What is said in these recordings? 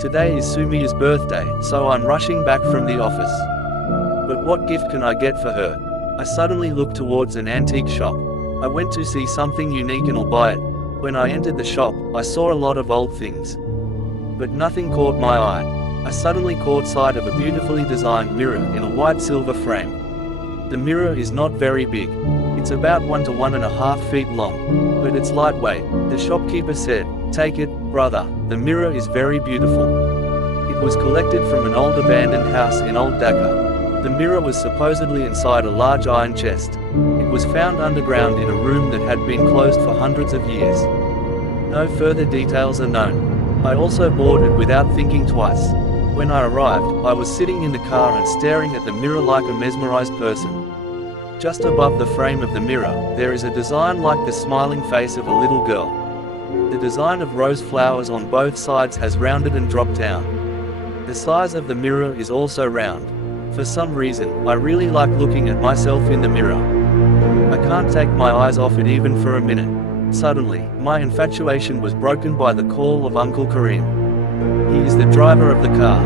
Today is Sumiya's birthday, so I'm rushing back from the office. But what gift can I get for her? I suddenly looked towards an antique shop. I went to see something unique and I'll buy it. When I entered the shop, I saw a lot of old things. But nothing caught my eye. I suddenly caught sight of a beautifully designed mirror in a white silver frame. The mirror is not very big. It's about 1 to 1.5 feet long, but it's lightweight. The shopkeeper said, "Take it, brother, the mirror is very beautiful." It was collected from an old abandoned house in Old Dhaka. The mirror was supposedly inside a large iron chest. It was found underground in a room that had been closed for hundreds of years. No further details are known. I also bought it without thinking twice. When I arrived, I was sitting in the car and staring at the mirror like a mesmerized person. Just above the frame of the mirror, there is a design like the smiling face of a little girl. The design of rose flowers on both sides has rounded and dropped down. The size of the mirror is also round. For some reason, I really like looking at myself in the mirror. I can't take my eyes off it even for a minute. Suddenly, my infatuation was broken by the call of Uncle Karim. He is the driver of the car.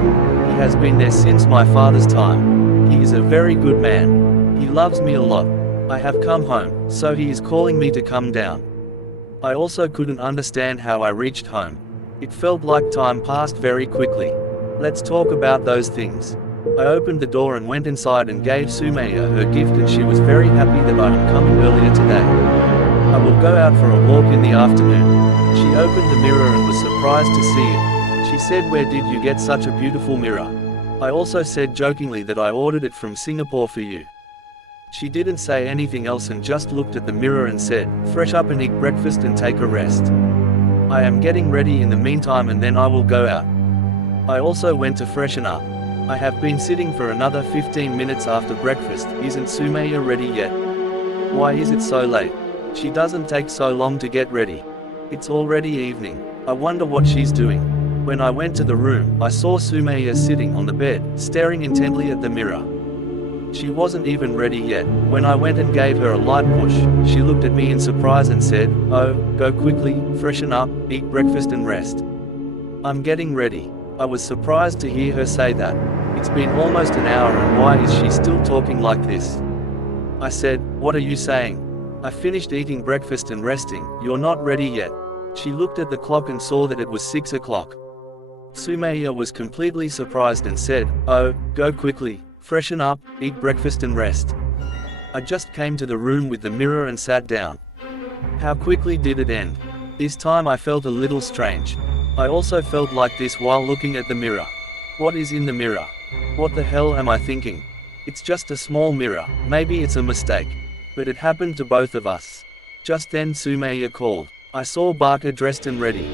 He has been there since my father's time. He is a very good man. He loves me a lot. I have come home, so he is calling me to come down. I also couldn't understand how I reached home. It felt like time passed very quickly. Let's talk about those things. I opened the door and went inside and gave Sumaya her gift, and she was very happy that I am coming earlier today. I will go out for a walk in the afternoon. She opened the mirror and was surprised to see it. She said, "Where did you get such a beautiful mirror?" I also said jokingly that I ordered it from Singapore for you. She didn't say anything else and just looked at the mirror and said, "Fresh up and eat breakfast and take a rest. I am getting ready in the meantime and then I will go out." I also went to freshen up. I have been sitting for another 15 minutes after breakfast. Isn't Sumaya ready yet? Why is it so late? She doesn't take so long to get ready. It's already evening. I wonder what she's doing. When I went to the room, I saw Sumaya sitting on the bed, staring intently at the mirror. She wasn't even ready yet. When I went and gave her a light push, she looked at me in surprise and said, "Oh, go quickly, freshen up, eat breakfast and rest. I'm getting ready." I was surprised to hear her say that. It's been almost an hour and why is she still talking like this? I said, "What are you saying? I finished eating breakfast and resting, you're not ready yet." She looked at the clock and saw that it was 6 o'clock. Sumaya was completely surprised and said, "Oh, go quickly, freshen up, eat breakfast and rest." I just came to the room with the mirror and sat down. How quickly did it end? This time I felt a little strange. I also felt like this while looking at the mirror. What is in the mirror? What the hell am I thinking? It's just a small mirror, maybe it's a mistake. But it happened to both of us. Just then Sumaya called. I saw Barker dressed and ready.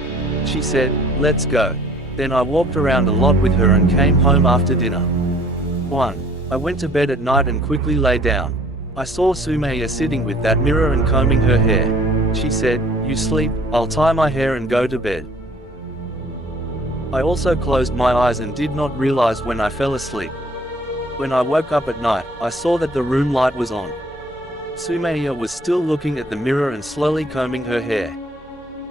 She said, "Let's go." Then I walked around a lot with her and came home after dinner. 1. I went to bed at night and quickly lay down. I saw Sumaya sitting with that mirror and combing her hair. She said, "You sleep, I'll tie my hair and go to bed." I also closed my eyes and did not realize when I fell asleep. When I woke up at night, I saw that the room light was on. Sumaya was still looking at the mirror and slowly combing her hair.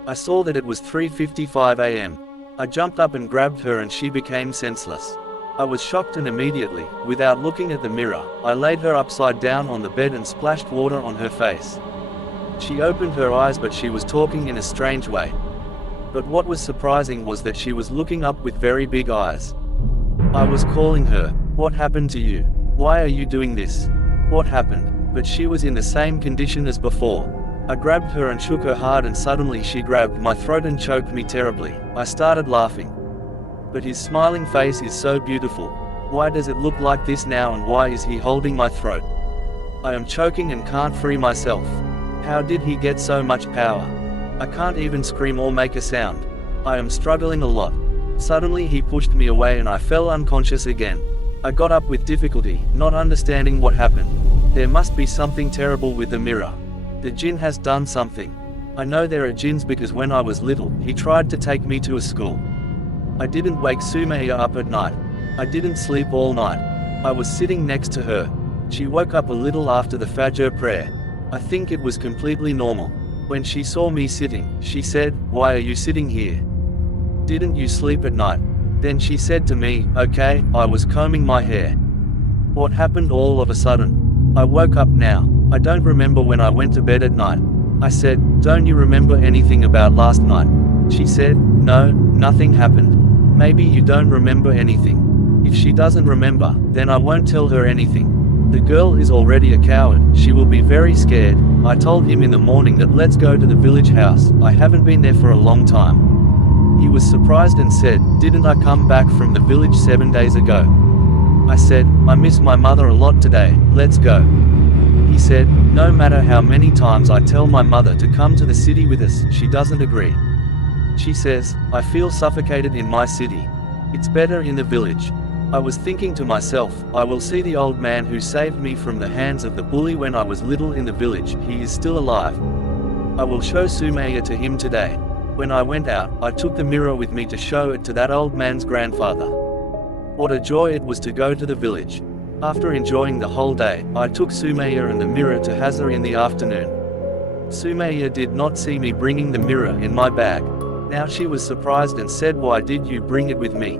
I saw that it was 3:55 a.m. I jumped up and grabbed her and she became senseless. I was shocked and immediately, without looking at the mirror, I laid her upside down on the bed and splashed water on her face. She opened her eyes but she was talking in a strange way. But what was surprising was that she was looking up with very big eyes. I was calling her, "What happened to you? Why are you doing this? What happened?" But she was in the same condition as before. I grabbed her and shook her hard and suddenly she grabbed my throat and choked me terribly. I started laughing. But his smiling face is so beautiful. Why does it look like this now and why is he holding my throat? I am choking and can't free myself. How did he get so much power? I can't even scream or make a sound. I am struggling a lot. Suddenly he pushed me away and I fell unconscious again. I got up with difficulty, not understanding what happened. There must be something terrible with the mirror. The jinn has done something. I know there are jinns because when I was little, he tried to take me to a school. I didn't wake Sumaya up at night. I didn't sleep all night. I was sitting next to her. She woke up a little after the Fajr prayer. I think it was completely normal. When she saw me sitting, she said, "Why are you sitting here? Didn't you sleep at night?" Then she said to me, "Okay." I was combing my hair. "What happened all of a sudden?" "I woke up now. I don't remember when I went to bed at night." I said, "Don't you remember anything about last night?" She said, "No, nothing happened." "Maybe you don't remember anything. If she doesn't remember, then I won't tell her anything. The girl is already a coward, she will be very scared." I told him in the morning that let's go to the village house, I haven't been there for a long time. He was surprised and said, "Didn't I come back from the village 7 days ago?" I said, "I miss my mother a lot today, let's go." He said, "No matter how many times I tell my mother to come to the city with us, she doesn't agree. She says, I feel suffocated in my city. It's better in the village." I was thinking to myself, I will see the old man who saved me from the hands of the bully when I was little in the village, he is still alive. I will show Sumaya to him today. When I went out, I took the mirror with me to show it to that old man's grandfather. What a joy it was to go to the village. After enjoying the whole day, I took Sumaya and the mirror to Hazza in the afternoon. Sumaya did not see me bringing the mirror in my bag. Now she was surprised and said, "Why did you bring it with me?"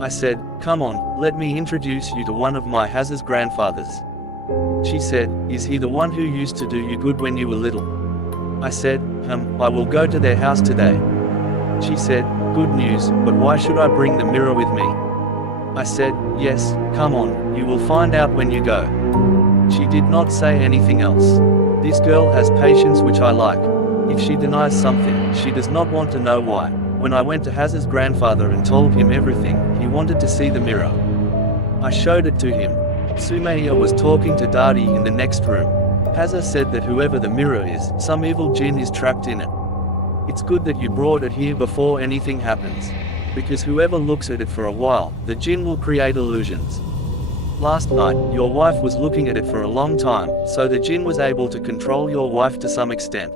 I said, "Come on, let me introduce you to one of my Hazza's grandfathers." She said, "Is he the one who used to do you good when you were little?" I said, I will go to their house today." She said, "Good news, but why should I bring the mirror with me?" I said, "Yes, come on, you will find out when you go." She did not say anything else. This girl has patience, which I like. If she denies something, she does not want to know why. When I went to Hazza's grandfather and told him everything, he wanted to see the mirror. I showed it to him. Sumaya was talking to Dadi in the next room. Hazza said that whoever the mirror is, some evil jinn is trapped in it. It's good that you brought it here before anything happens. Because whoever looks at it for a while, the jinn will create illusions. Last night, your wife was looking at it for a long time, so the jinn was able to control your wife to some extent.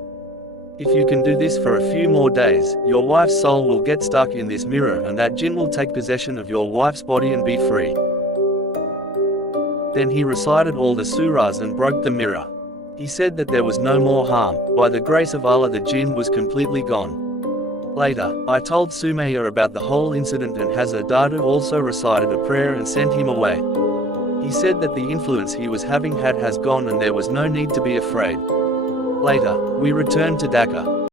If you can do this for a few more days, your wife's soul will get stuck in this mirror and that jinn will take possession of your wife's body and be free. Then he recited all the surahs and broke the mirror. He said that there was no more harm. By the grace of Allah, the jinn was completely gone. Later, I told Sumaya about the whole incident and Hazza Dadu also recited a prayer and sent him away. He said that the influence he was having has gone and there was no need to be afraid. Later, we returned to Dhaka.